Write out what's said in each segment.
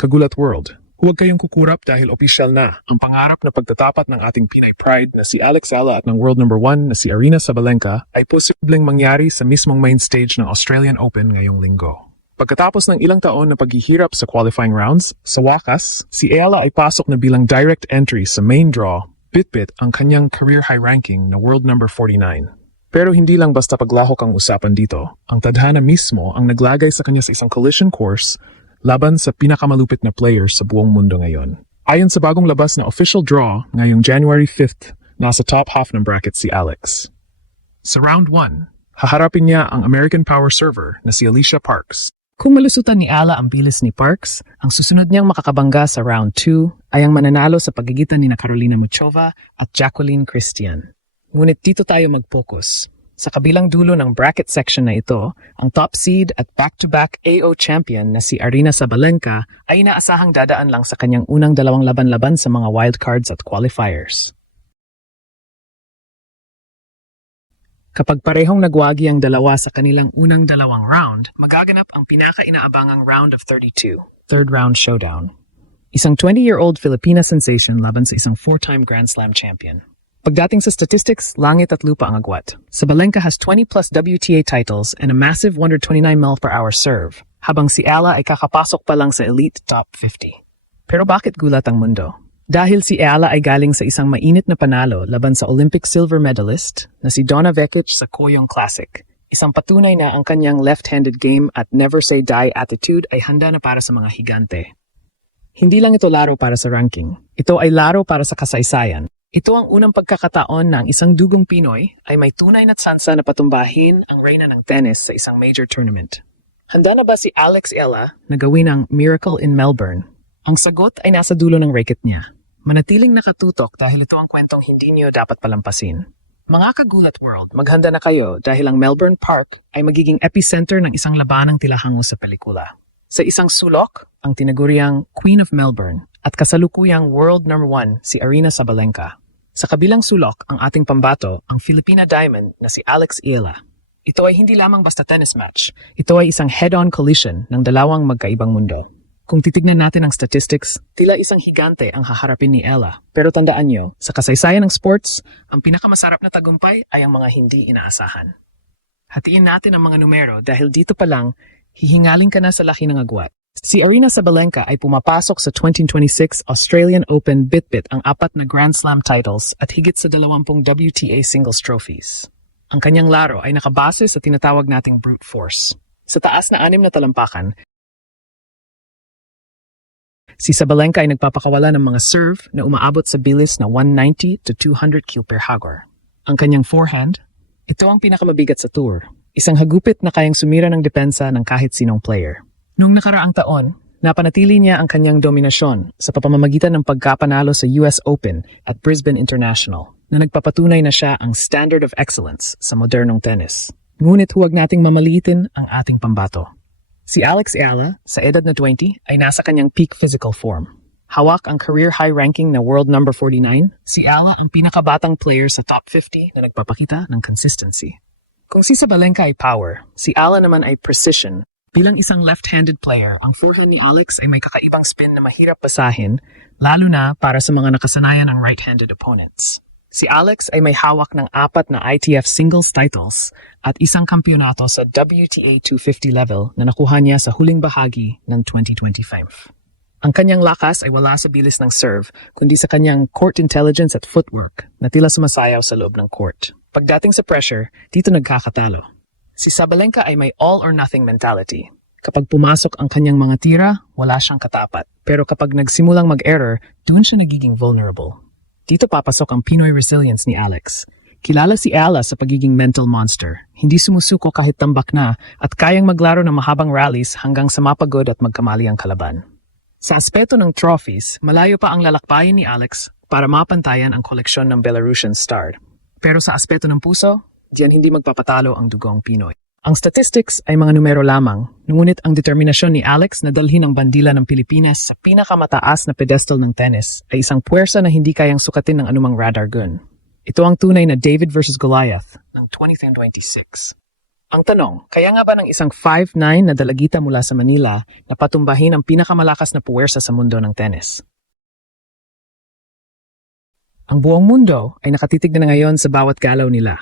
Kagulat World. Huwag kayong kukurap dahil opisyal na ang pangarap na pagtatapat ng ating Pinay Pride na si Alex Ella at ng World Number 1 na si Aryna Sabalenka ay posibleng mangyari sa mismong main stage ng Australian Open ngayong linggo. Pagkatapos ng ilang taon na paghihirap sa qualifying rounds, sa wakas, si Ella ay pasok na bilang direct entry sa main draw, bitbit ang kanyang career high ranking na World Number 49. Pero hindi lang basta paglahok ang usapan dito, ang tadhana mismo ang naglagay sa kanya sa isang collision course laban sa pinakamalupit na players sa buong mundo ngayon. Ayon sa bagong labas na official draw ngayong January 5th, nasa top half ng bracket si Alex. Sa round 1, haharapin niya ang American power server na si Alicia Parks. Kung malusutan ni Ella ang bilis ni Parks, ang susunod niyang makakabangga sa round 2 ay ang mananalo sa pagigitan ni Carolina Muchova at Jacqueline Christian. Ngunit dito tayo mag-focus. Sa kabilang dulo ng bracket section na ito, ang top seed at back-to-back AO champion na si Aryna Sabalenka ay inaasahang dadaan lang sa kanyang unang dalawang laban-laban sa mga wildcards at qualifiers. Kapag parehong nagwagi ang dalawa sa kanilang unang dalawang round, magaganap ang pinaka-inaabangang round of 32, third round showdown. Isang 20-year-old Filipina sensation laban sa isang 4-time Grand Slam champion. Pagdating sa statistics, langit at lupa ang agwat. Sabalenka has 20-plus WTA titles and a massive 129 mph serve, habang si Ella ay kakapasok pa lang sa elite top 50. Pero bakit gulat ang mundo? Dahil si Ella ay galing sa isang mainit na panalo laban sa Olympic silver medalist na si Donna Vekic sa Koyong Classic. Isang patunay na ang kanyang left-handed game at never say die attitude ay handa na para sa mga higante. Hindi lang ito laro para sa ranking. Ito ay laro para sa kasaysayan. Ito ang unang pagkakataon na ang isang dugong Pinoy ay may tunay na tsansa na patumbahin ang reyna ng tennis sa isang major tournament. Handa na ba si Alex Ella na gawin ang miracle in Melbourne? Ang sagot ay nasa dulo ng racket niya. Manatiling nakatutok dahil ito ang kwentong hindi niyo dapat palampasin. Mga kagulat world, maghanda na kayo dahil ang Melbourne Park ay magiging epicenter ng isang labanang tilahango sa pelikula. Sa isang sulok, ang tinaguriang Queen of Melbourne at kasalukuyang World Number 1 si Aryna Sabalenka. Sa kabilang sulok, ang ating pambato, ang Filipina Diamond na si Alex Ella. Ito ay hindi lamang basta tennis match. Ito ay isang head-on collision ng dalawang magkaibang mundo. Kung titignan natin ang statistics, tila isang higante ang haharapin ni Ella. Pero tandaan nyo, sa kasaysayan ng sports, ang pinakamasarap na tagumpay ay ang mga hindi inaasahan. Hatiin natin ang mga numero dahil dito pa lang, hihingaling ka na sa laki ng agwat. Si Aryna Sabalenka ay pumapasok sa 2026 Australian Open bitbit ang 4 na Grand Slam titles at higit sa 20 WTA singles trophies. Ang kanyang laro ay nakabase sa tinatawag nating brute force. Sa taas na 6 na talampakan, si Sabalenka ay nagpapakawala ng mga serve na umaabot sa bilis na 190 to 200 kph. Ang kanyang forehand, ito ang pinakamabigat sa tour. Isang hagupit na kayang sumira ng depensa ng kahit sinong player. Noong nakaraang taon, napanatili niya ang kanyang dominasyon sa pamamagitan ng pagkapanalo sa US Open at Brisbane International na nagpapatunay na siya ang standard of excellence sa modernong tennis. Ngunit huwag nating mamaliitin ang ating pambato. Si Alex Ella, sa edad na 20, ay nasa kanyang peak physical form. Hawak ang career high ranking na World Number 49, si Ella ang pinakabatang player sa top 50 na nagpapakita ng consistency. Kung si Sabalenka ay power, si Ella naman ay precision. Bilang isang left-handed player, ang forehand ni Alex ay may kakaibang spin na mahirap basahin, lalo na para sa mga nakasanayan ng right-handed opponents. Si Alex ay may hawak ng 4 na ITF singles titles at isang kampyonato sa WTA 250 level na nakuha niya sa huling bahagi ng 2025. Ang kanyang lakas ay wala sa bilis ng serve, kundi sa kanyang court intelligence at footwork na tila sumasayaw sa loob ng court. Pagdating sa pressure, dito nagkakatalo. Si Sabalenka ay may all-or-nothing mentality. Kapag pumasok ang kanyang mga tira, wala siyang katapat. Pero kapag nagsimulang mag-error, doon siya nagiging vulnerable. Dito papasok ang Pinoy resilience ni Alex. Kilala si Ella sa pagiging mental monster. Hindi sumusuko kahit tambak na at kayang maglaro ng mahabang rallies hanggang sa mapagod at magkamali ang kalaban. Sa aspeto ng trophies, malayo pa ang lalakbayin ni Alex para mapantayan ang koleksyon ng Belarusian star. Pero sa aspeto ng puso, diyan hindi magpapatalo ang dugong Pinoy. Ang statistics ay mga numero lamang, ngunit ang determinasyon ni Alex na dalhin ang bandila ng Pilipinas sa pinakamataas na pedestal ng tennis ay isang puwersa na hindi kayang sukatin ng anumang radar gun. Ito ang tunay na David versus Goliath ng 2026. Ang tanong, kaya nga ba ng isang 5'9" na dalagita mula sa Manila na patumbahin ang pinakamalakas na puwersa sa mundo ng tennis? Ang buong mundo ay nakatitig na ngayon sa bawat galaw nila.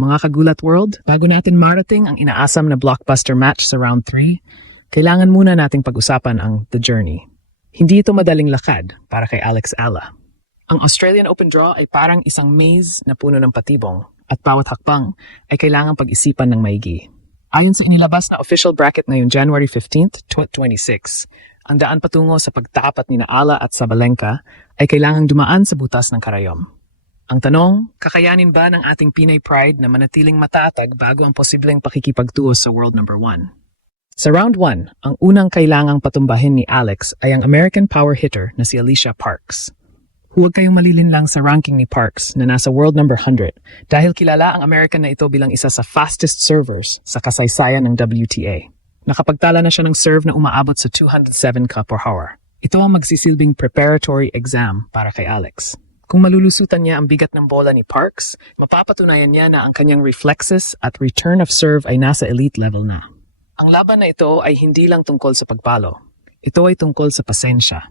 Mga kagulat world, bago natin marating ang inaasam na blockbuster match sa round 3, kailangan muna nating pag-usapan ang The Journey. Hindi ito madaling lakad para kay Alex Ala. Ang Australian Open Draw ay parang isang maze na puno ng patibong at bawat hakbang ay kailangang pag-isipan ng maigi. Ayon sa inilabas na official bracket ngayong January 15th, 2026, ang daan patungo sa pagtapat ni Ala at Sabalenka ay kailangang dumaan sa butas ng karayom. Ang tanong, kakayanin ba ng ating Pinay Pride na manatiling matatag bago ang posibleng pakikipagtuos sa World Number 1? Sa round 1, ang unang kailangang patumbahin ni Alex ay ang American power hitter na si Alicia Parks. Huwag kayong malilinlang sa ranking ni Parks na nasa world number 100 dahil kilala ang American na ito bilang isa sa fastest servers sa kasaysayan ng WTA. Nakapagtala na siya ng serve na umaabot sa 207 ka/hour. Ito ang magsisilbing preparatory exam para kay Alex. Kung malulusutan niya ang bigat ng bola ni Parks, mapapatunayan niya na ang kanyang reflexes at return of serve ay nasa elite level na. Ang laban na ito ay hindi lang tungkol sa pagpalo. Ito ay tungkol sa pasensya.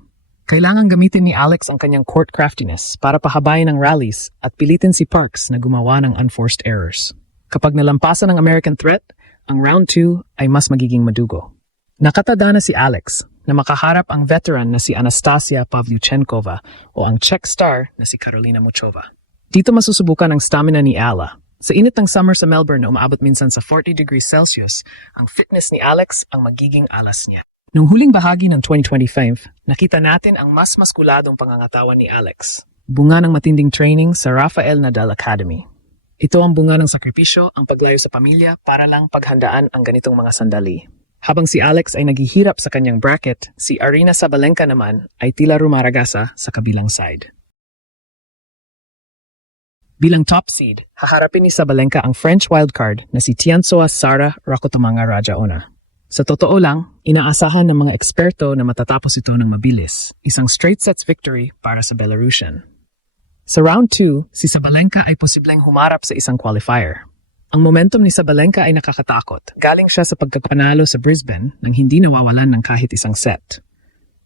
Kailangan gamitin ni Alex ang kanyang court craftiness para pahabayin ang rallies at pilitin si Parks na gumawa ng unforced errors. Kapag nalampasan ng American threat, ang round 2 ay mas magiging madugo. Nakatada na si Alex na makaharap ang veteran na si Anastasia Pavlyuchenkova o ang Czech star na si Karolina Muchova. Dito masusubukan ang stamina ni Ala. Sa init ng summer sa Melbourne na umaabot minsan sa 40 degrees Celsius, ang fitness ni Alex ang magiging alas niya. Noong huling bahagi ng 2025, nakita natin ang mas maskuladong pangangatawan ni Alex. Bunga ng matinding training sa Rafael Nadal Academy. Ito ang bunga ng sakripisyo, ang paglayo sa pamilya para lang paghandaan ang ganitong mga sandali. Habang si Alex ay naghihirap sa kanyang bracket, si Aryna Sabalenka naman ay tila rumaragasa sa kabilang side. Bilang top seed, haharapin ni Sabalenka ang French wildcard na si Tiansoa Sara Rakotomanga Rajaona. Sa totoo lang, inaasahan ng mga eksperto na matatapos ito ng mabilis, isang straight sets victory para sa Belarusian. Sa round 2, si Sabalenka ay posibleng humarap sa isang qualifier. Ang momentum ni Sabalenka ay nakakatakot. Galing siya sa pagkapanalo sa Brisbane nang hindi nawawalan ng kahit isang set.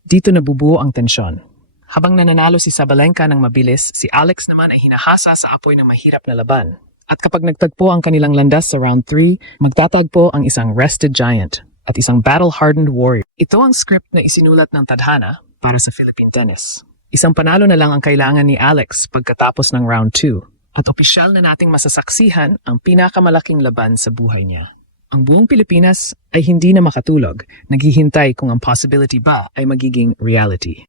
Dito nabubuo ang tensyon. Habang nananalo si Sabalenka ng mabilis, si Alex naman ay hinahasa sa apoy ng mahirap na laban. At kapag nagtagpo ang kanilang landas sa round 3, magtatagpo ang isang rested giant at isang battle-hardened warrior. Ito ang script na isinulat ng tadhana para sa Philippine tennis. Isang panalo na lang ang kailangan ni Alex pagkatapos ng round 2 at opisyal na nating masasaksihan ang pinakamalaking laban sa buhay niya. Ang buong Pilipinas ay hindi na makatulog, naghihintay kung ang possibility ba ay magiging reality.